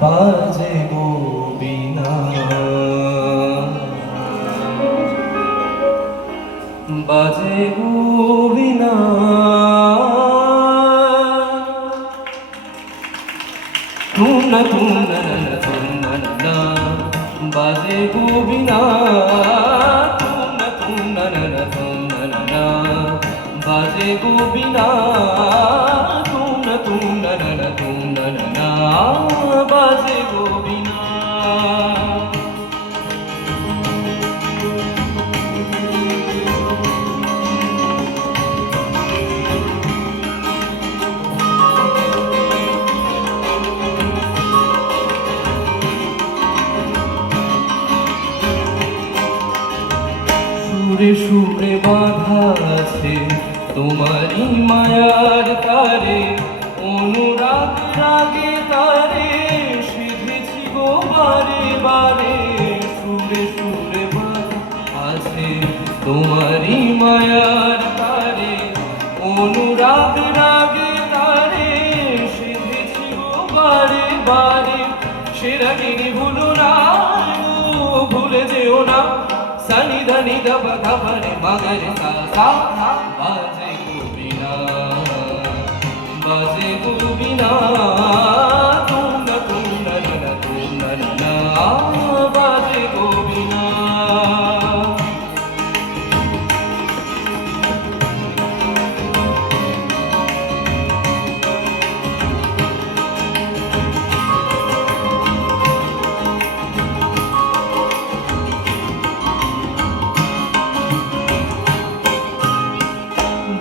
বাজে গো বীণা বাজে গো বীণা তুনা তুনা তুনা না বাজে গো বীণা তুনা তুনা তুনা না বাজে গো বীণা তুনা তুনা তুনা না বাজে গো বীণা সুরে সুরে বাঁধা আছে তোমারই মায়ার তারে অনুরাগ রাগে তারে সেধেছি গো বারে বারে সুরে সুরে বাঁধা আছে তোমারই মায়ার তারে অনুরাগ রাগে তারে সেধেছি গো বারে বারে সে রাগিনী ভুলো না ভুলে যেও না সানি ধানি দবা ধাপারে মাগরে সা সা বাজে গো বীণা বাজে গো বীণা তুনা তুনা না তুনা না বাজে গো বীণা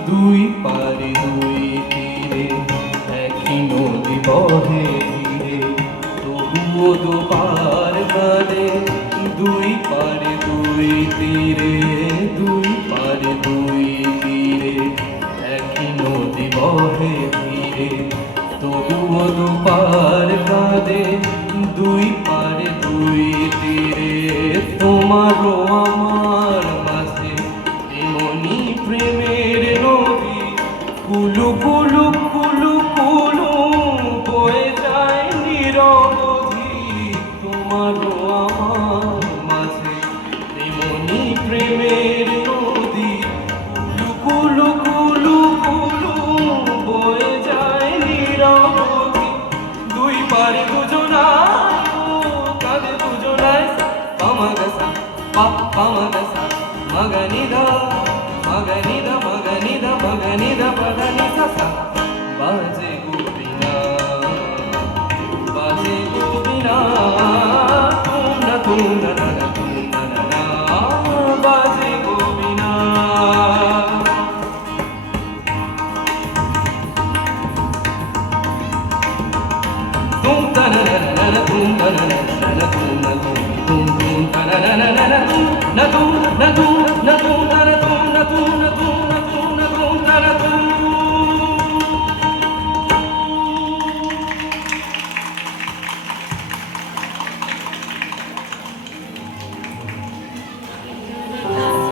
দুই পারে দুই তীরে একই নদী বহে ধীরে তবুও দুপার কাঁদে দুই পারে দুই তীরে দুই পারে দুই তীরে একই নদী বহে ধীরে তবুও দুপার কাঁদে দুই পারে দুই তীরে তোমারও আমার মাঝে এমনি প্রেমের নদী কুলু কুলু কুলু কুলু বয়ে যায় নিরবধি তোমারও আমার মাঝে এমনি প্রেমের নদী কুলু কুলু কুলু বয়ে যায় নিরবধি দুই পারে দুজনায় কাঁদে দুজনায় পামাগসা পামাগসা মগনিদা মগনিদা মগনিদা মগনিদা পদনি সা বাজে গো বীণা বাজে গো বীণা তুনা তুনা